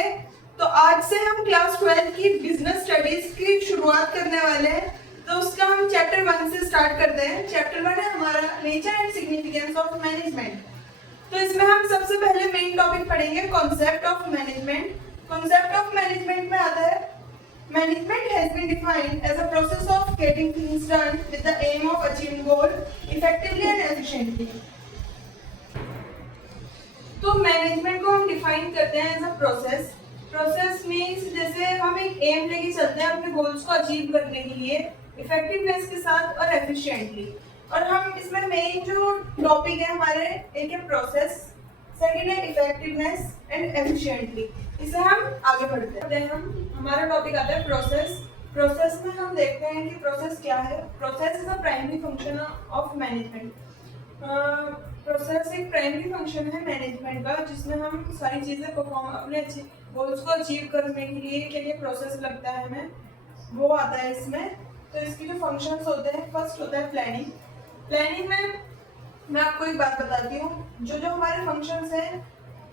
है। तो आज से हम क्लास 12 की बिजनेस स्टडीज की शुरुआत करने वाले हैं। तो उसका हम चैप्टर 1 से स्टार्ट करते हैं। चैप्टर 1 है हमारा nature and significance of management. तो इसमें हम सबसे पहले मेन टॉपिक पढ़ेंगे concept of management. Concept of management में आता है management has been defined as a process of getting things done with the aim of achieving goal effectively and efficiently. तो मैनेजमेंट को हम डिफाइन करते हैं as a process. Process means जैसे हम एक एम लेके चलते हैं अपने गोल्स को अचीव करने के लिए इफेक्टिवनेस के साथ और एफिशिएंटली। और हम इसमें मेन जो टॉपिक है हमारे, एक है प्रोसेस, सेकंड है इफेक्टिवनेस एंड एफिशिएंटली। इसे हम आगे बढ़ते हैं। हमारा टॉपिक आता है प्रोसेस। प्रोसेस में हम देखते हैं कि प्रोसेस क्या है। Process is a primary function of management. Process एक प्राइमरी फंक्शन है मैनेजमेंट का, जिसमें हम सारी चीज़ें परफॉर्म अपने गोल्स को अचीव करने के लिए क्या क्या प्रोसेस लगता है हमें, वो आता है इसमें। तो इसकी जो फंक्शंस होते हैं, फर्स्ट होता है प्लानिंग। प्लानिंग में मैं आपको एक बात बताती हूँ, जो जो हमारे फंक्शंस हैं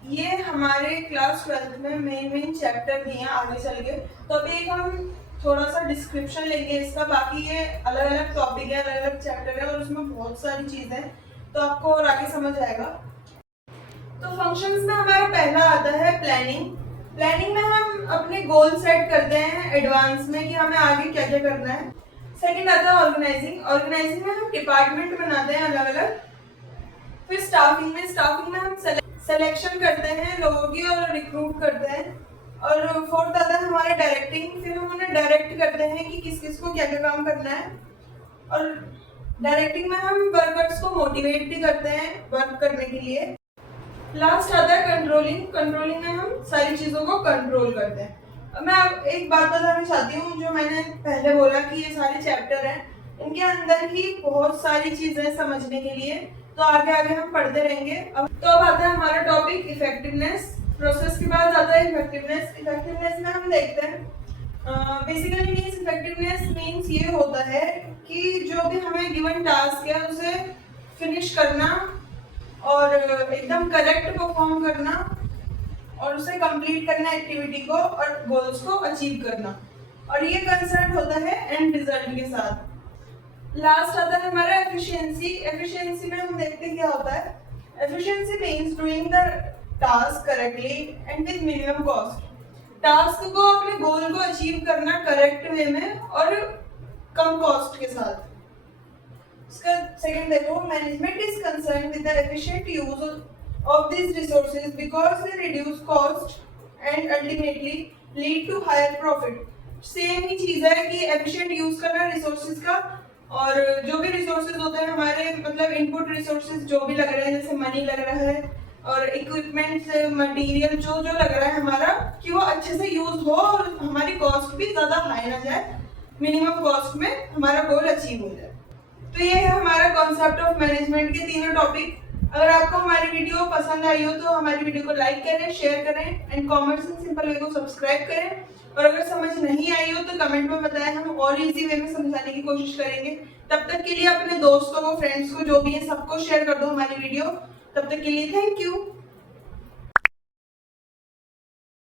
ये हमारे क्लास 12 में मेन चैप्टर दिए हैं आगे चल के। तो अभी एक हम थोड़ा सा डिस्क्रिप्शन लेंगे इसका, बाकी ये अलग अलग टॉपिक है, अलग अलग चैप्टर है और उसमें बहुत सारी चीज़ें हैं, तो आपको और आगे समझ आएगा। तो फंक्शंस में हमारा पहला आता है प्लानिंग। प्लानिंग में हम अपने गोल सेट करते हैं एडवांस में कि हमें आगे क्या क्या करना है। सेकंड आता है ऑर्गेनाइजिंग। ऑर्गेनाइजिंग में हम डिपार्टमेंट बनाते हैं अलग अलग। फिर स्टाफिंग में हम सिलेक्शन करते हैं लोगों की और रिक्रूट करते हैं। और फोर्थ आता है हमारा डायरेक्टिंग। फिर हम उन्हें डायरेक्ट करते हैं कि किस किस को क्या क्या काम करना है। और डायरेक्टिंग में हम वर्कर्स को मोटिवेट भी करते हैं वर्क करने के लिए। लास्ट आता है कंट्रोलिंग। कंट्रोलिंग में हम सारी चीज़ों को कंट्रोल करते हैं। अब मैं अब एक बात बताना चाहती हूँ, जो मैंने पहले बोला कि ये सारे चैप्टर हैं, इनके अंदर ही बहुत सारी चीज़ें समझने के लिए, तो आगे आगे हम पढ़ते रहेंगे। अब आता है हमारा टॉपिक इफेक्टिवनेस। प्रोसेस के बाद आता है इफेक्टिवनेस। इफेक्टिवनेस में हम देखते हैं बेसिकली इफेक्टिवनेस मीन्स ये होता है कि जो भी हमें गिवन टास्क है उसे फिनिश करना और एकदम करेक्ट परफॉर्म करना और उसे कंप्लीट करना एक्टिविटी को और गोल्स को अचीव करना। और ये कंसर्न होता है एंड रिजल्ट के साथ। लास्ट आता है हमारा एफिशिएंसी। एफिशिएंसी में हम देखते हैं क्या होता है। Efficiency means doing the task correctly and with minimum cost. Task को अपने गोल को अचीव करना करेक्ट वे में और कम कॉस्ट के साथ। इसका सेकंड देखो, management is concern with the efficient use of this resources because they reduce cost and ultimately lead to higher profit. Same ही चीज है कि एफिशिएंट यूज करना रिसोर्सेज का, और जो भी रिसोर्सेज होते हैं हमारे, मतलब इनपुट रिसोर्सेज जो भी लग रहे हैं, जैसे मनी लग रहा है और इक्विपमेंट मटेरियल जो जो लग रहा है हमारा, कि वो अच्छे से यूज हो और हमारी कॉस्ट भी ज़्यादा हाई ना जाए, मिनिमम कॉस्ट में हमारा गोल अचीव हो जाए। तो ये है हमारा कॉन्सेप्ट ऑफ मैनेजमेंट के तीनों टॉपिक। अगर आपको हमारी वीडियो पसंद आई हो तो हमारी वीडियो को लाइक करें, शेयर करें and commerce in simple way को सब्सक्राइब करें। और अगर समझ नहीं आई हो तो कमेंट में बताएं, हम और इजी वे में समझाने की कोशिश करेंगे। तब तक के लिए अपने दोस्तों को, फ्रेंड्स को, जो भी है सबको शेयर कर दो हमारी वीडियो। तब तक के लिए थैंक यू।